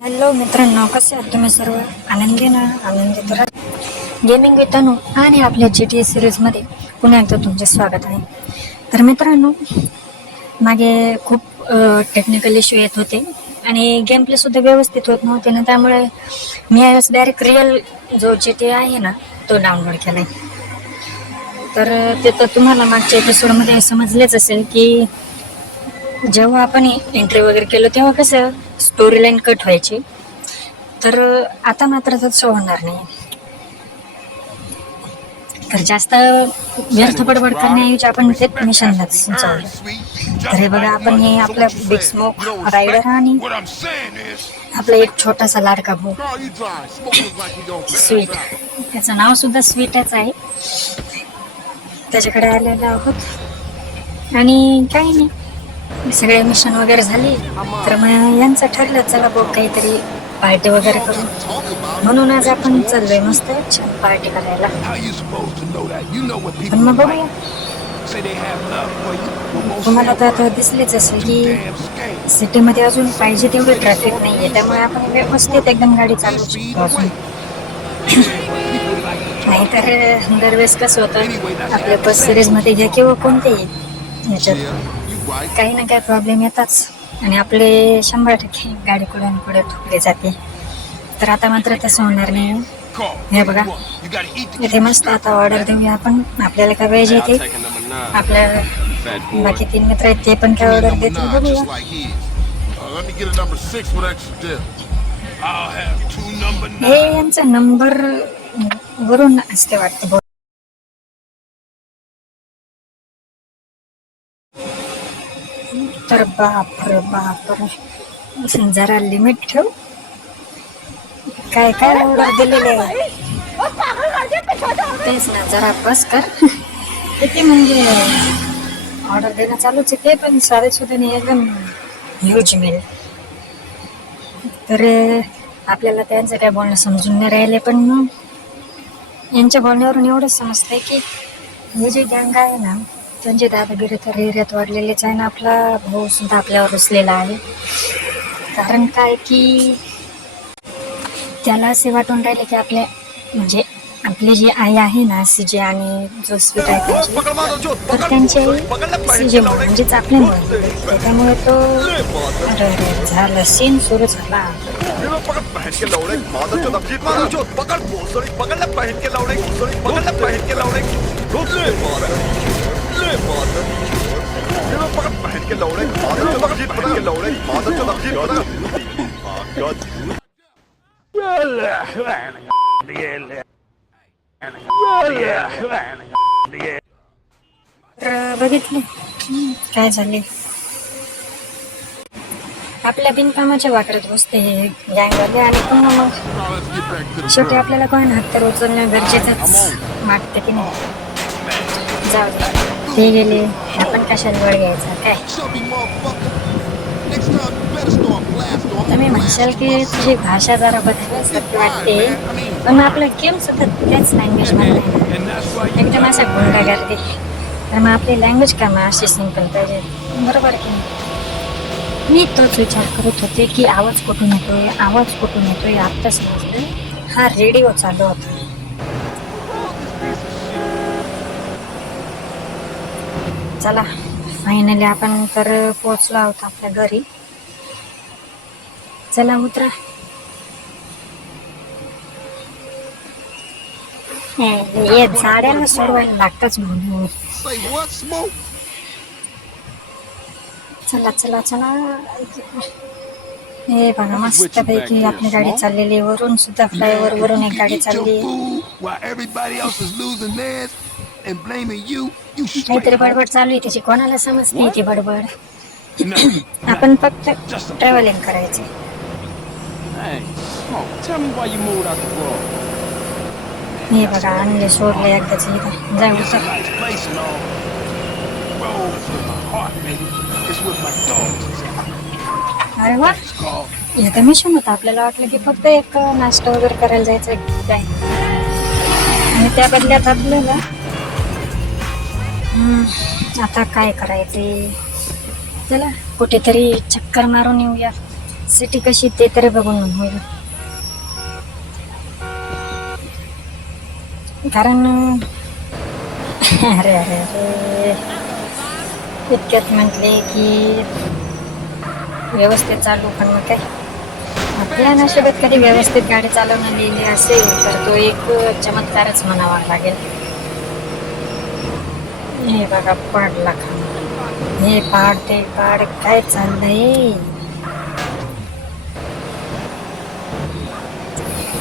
Hello मित्रांनो, कसे आहात तुम्ही सर्व? आनंदित राहा. गेमिंग विथ अनु आणि आपल्या GTA सिरीजमध्ये पुन्हा एकदा तुमचे स्वागत आहे. तर मित्रांनो, मागे खूप टेक्निकल इश्यू येत होते आणि गेम प्ले सुद्धा व्यवस्थित होत नव्हते ना, त्यामुळे मी आज डायरेक्ट रिअल जो GTA आहे ना तो डाउनलोड केला आहे. तर ते तर तुम्हाला मागच्या एपिसोडमध्ये समजलेच असेल की जेव्हा आपण एंट्री वगैरे केलं तेव्हा कसं स्टोरी लाईन कट व्हायची. तर आता मात्र तसं होणार नाही. तर जास्त व्यर्थ बडबड करण्याऐवजी आपण थेट मिशनलाच जाऊया. तर हे बघा, आपण हे आपलं बिग स्मोक रायडर आणि आपला एक छोटासा लाडका भाऊ स्वीट, त्याचं नाव सुद्धा स्वीटच आहे, त्याच्याकडे आलेलो आहोत. आणि काही नाही, सगळे मिशन वगैरे झाली तर मग यांचं ठरलं चला बघ काहीतरी पार्टी वगैरे करू, म्हणून आज आपण चाललोय मस्त छान पार्टी करायला. पण मग बघूया, तुम्हाला तर आता दिसलेच असेल की सिटीमध्ये अजून पाहिजे तेवढं ट्रॅफिक नाही आहे, त्यामुळे आपण व्यवस्थित एकदम गाडी चालवू शकतो अजून. नाहीतर दरवेळेस कसं होतं आपल्या बस सिरीजमध्ये घ्या किंवा कोणतेही ह्याच्यात काही ना काही प्रॉब्लेम येताच आणि आपले 100% गाडी कुठे ना कुठे ठोकली जाते. तर आता मात्र तसं होणार नाही. हे बघा, इथे मस्त आता ऑर्डर देऊया आपण. आपल्याला काय पाहिजे ते, आपल्या बाकी 3 मित्र आहेत ते पण काय ऑर्डर देतील बघूया. हे यांचा नंबर वरून असते वाटतं. तर बापरे, जरा लिमिट ठेव. काय काय ऑर्डर दिलेले आहे तेच ना, जरा बस कर. किती म्हणजे ऑर्डर देणं चालूच आहे, ते पण साधे सुद्धा नाही, एकदम ह्यूज मिळेल. तर आपल्याला त्यांचं काय बोलणं समजून नाही राहिले, पण मग यांच्या बोलण्यावरून एवढंच समजतंय की हे जे गँग आहे ना त्यांचे दादागिरी तर एरियात वाढलेलेच आहे ना. आपला भाऊ सुद्धा आपल्यावर रुसलेला आहे. कारण काय की त्याला असे वाटून राहिले की आपल्या म्हणजे आपली जी आई आहे ना सीजे आणि जो स्वीट आहे त्याची, तर त्यांची आई सीजे म्हणजेच आपल्यामुळे, त्याच्यामुळे तो अरे झालं सीन सुरू झाला. बघितले काय झाले, आपल्या बिनकामाच्या वाकरत बसते हे गँगवाले. आणि पुन्हा मग शेवटी आपल्याला कोण हात तर उचलणं गरजेचंच वाटतं की नाही. जाऊ दे, ते गेले, आपण कशाला वेळ घ्यायचा काय. तुम्ही म्हणशाल की तुझी भाषा जरा बदलल्यासारखी वाटते, पण आपला गेम सुद्धा त्याच लँग्वेजमध्ये आहे, एकदम असा गुंडागर्दी. तर मग आपली लँग्वेज का मग अशी सिंपल पाहिजे, बरोबर की नाही. मी तोच विचार करत होते की आवाज कुठून येतोय. आत्ता समजलं, हा रेडिओ चालू होता. चला, फायनली आपण तर पोहोचलो आहोत आपल्या घरी. चला उतरा. हे झाडाला सोडवायला लागतच म्हणून. चला. हे बघा, मस्त पैकी आपली गाडी चाललेली, वरून सुद्धा फ्लायओव्हर वरून एक गाडी चालली. काहीतरी बडबड चालू आहे त्याची, कोणाला समजते ती बडबड. आपण फक्त ट्रॅव्हलिंग करायचे. हे बघा, आणले सोडले एकदाच इथं, जाऊ उतर. अरे वा, इथं मिशन होतं. आपल्याला वाटलं की फक्त एक नाश्ता वगैरे करायला जायचं काय, आणि त्या बदल्यात आपल्याला आता काय करायचे. चला कुठेतरी चक्कर मारून येऊया. सिटी कशी ते तरी बघून होईल. कारण अरे अरे अरे इतक्यात म्हटले की व्यवस्थित चालू, पण मग काय आपल्या नशिबात कधी व्यवस्थित गाडी चालवणं लिहिली असेल तर तो एक चमत्कारच म्हणावा लागेल. हे बघा पडला खाली, हे पाड ते पाड, काय चाललंय,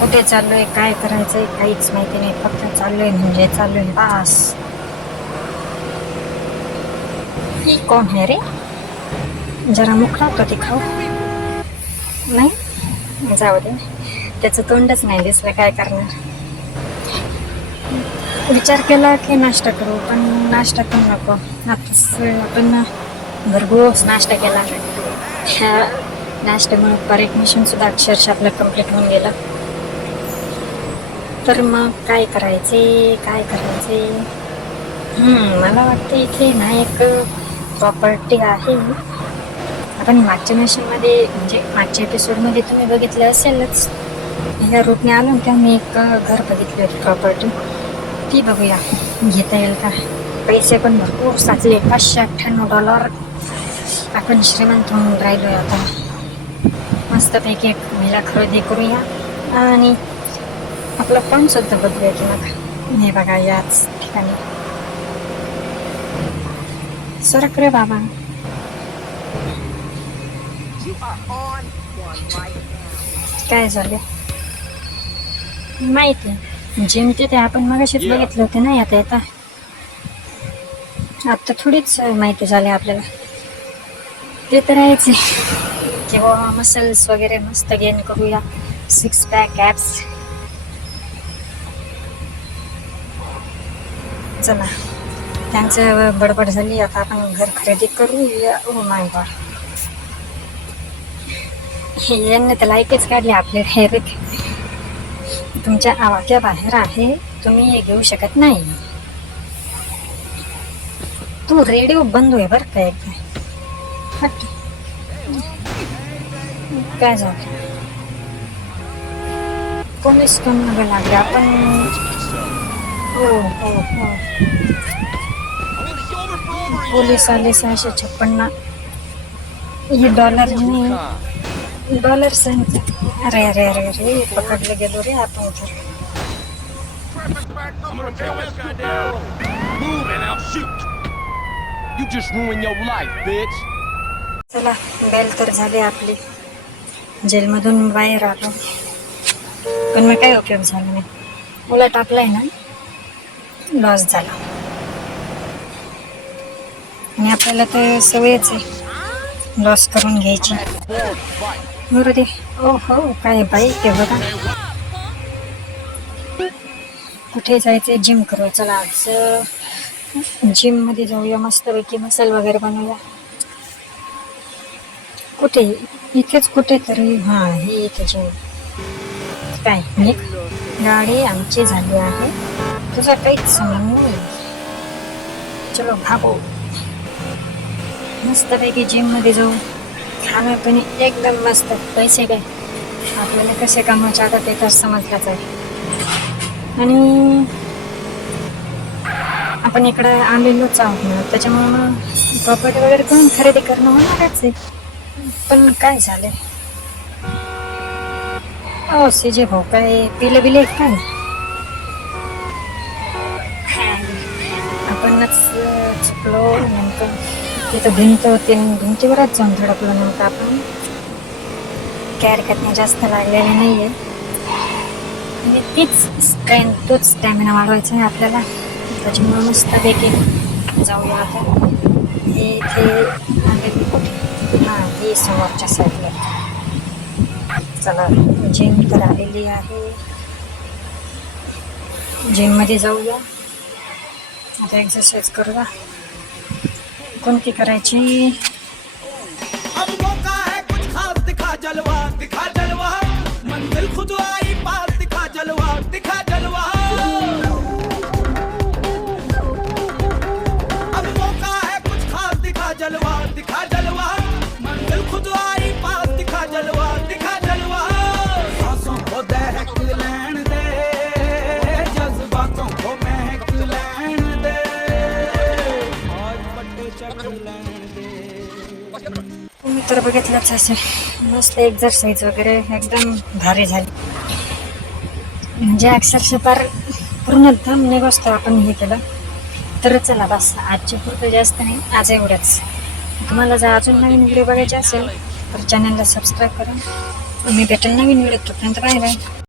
कुठे चाललोय, काय करायचंय काहीच माहिती नाही. फक्त चाललोय म्हणजे चाललोय बास. ही कोण आहे रे? जरा मुख लावतो ती खाऊ नाही, जाऊ दे, त्याचं तोंडच नाही दिसलं, काय करणार. विचार केला की नाश्ता करू, पण नाश्ता पण नको. आपण भरघोस नाश्ता केला. ह्या नाश्त्यामुळे पर एक मिशन सुद्धा अक्षरशः आपलं कम्प्लीट होऊन गेलं. तर मग काय करायचे, काय करायचे? मला वाटतं इथे ना एक प्रॉपर्टी आहे. आपण मागच्या मिशनमध्ये म्हणजे मागच्या एपिसोडमध्ये तुम्ही बघितलं असेलच, या रूटने आलो तेव्हा मी एक घर बघितली होती प्रॉपर्टी. ती बघूया घेता येईल का. पैसे पण भरपूर साचले, $598. आपण श्रीमंत होऊन राहिलोय आता. मस्तपैकी एक महिला खरेदी करूया आणि आपला पण सुद्धा बदलूया की मग. हे बघा याच ठिकाणी. सरक रे बाबा. काय झालं माहिती? जिम तिथे आपण मगाशीच बघितलं होते ना येता येता. आता थोडीच माहिती झाली आपल्याला. ते तर आहेच किंवा मसल्स वगैरे मस्त गेन करूया, 6 पॅक ॲप्स. चला, त्यांचं बडबड झाली, आता आपण घर खरेदी करूया. ओ माय गॉड, यांनी तर लाईकच काढली आपले डायरेक्ट. तुमच्या आवाक्या बाहेर आहे, तुम्ही हे घेऊ शकत नाही. तू रेडिओ बंद होय बरं का एकदा. काय झालं? पोलीस कोण मागे लागले? आपण हो हो हो, पोलीस आले. 656. हे डॉलर सांगते. अरे अरे अरे अरे, पकडले गेलो रे आपण. चला, बेल तर झाली आपली. जेलमधून बाहेर आलो, पण मग काही उपयोग झाला नाही. उलट आपलाय ना लॉस झाला. आणि आपल्याला तर सवयच आहे लॉस करून घ्यायची. बरं दे. ओ हो, काय बाई ते बघा. कुठे जायचंय? जिम करूया. चला आज जिम मध्ये जाऊया, मस्तपैकी मसल वगैरे बनवूया. कुठे? इथेच कुठे तरी. हा, ही इथे जिम. काय निक, गाडी आमची झाली आहे, तुझा काहीच संबंध नाही. चलो भागो. मस्तपैकी जिम मध्ये जाऊ. खाणं पण एकदम मस्त. पैसे काय आपल्याला कसे कमवायचे आता ते तर समजलंच आहे. आणि आपण इकडं आलेलोच आहोत ना, त्याच्यामुळं प्रॉपर्टी वगैरे करून खरेदी करणं होणारच आहे. पण काय झालं? ओ सीजे भाऊ, काय पिले बिले काय? आपणच चुकलो नेमकं. तिथं भिंत होती, भिंतीवरच जाऊन धडकलो नेमकं आपण. कॅर करणे जास्त लागलेले नाहीये आणि तीच स्ट्रेंथ, तोच स्टॅमिना वाढवायचा आहे आपल्याला. त्याच्यामुळे मस्तपैकी जाऊया आता. हे इथे आलेली कुठे? हां, ही समोरच्या साईडला. चला, जिम तर आलेली आहे, जिममध्ये जाऊया. आता एक्सरसाइज करूया. कोणती करायची? अब मौका है कुछ खास, दिखा जलवा, दिखा जलवा, मंजिल खुद आई पास, दिखा जलवा, दिखा जलवा. अब मौका है कुछ खास, दिखा जलवा, दिखा जलवा, मंजिल खुद आई पास, दिखा जलवा. तर बघितलंच असे मस्त एक्झरसाइज वगैरे एकदम भारी झाली. म्हणजे अक्षरशः फार पूर्ण दम निघतो आपण हे केलं तर. चला बस आजची पुरतं जास्त नाही, आज एवढंच. तुम्हाला जर अजून नवीन व्हिडिओ बघायचे असेल तर चॅनलला सबस्क्राईब करा. मी भेटेल नवीन व्हिडिओ, तोपर्यंत बाय बाय.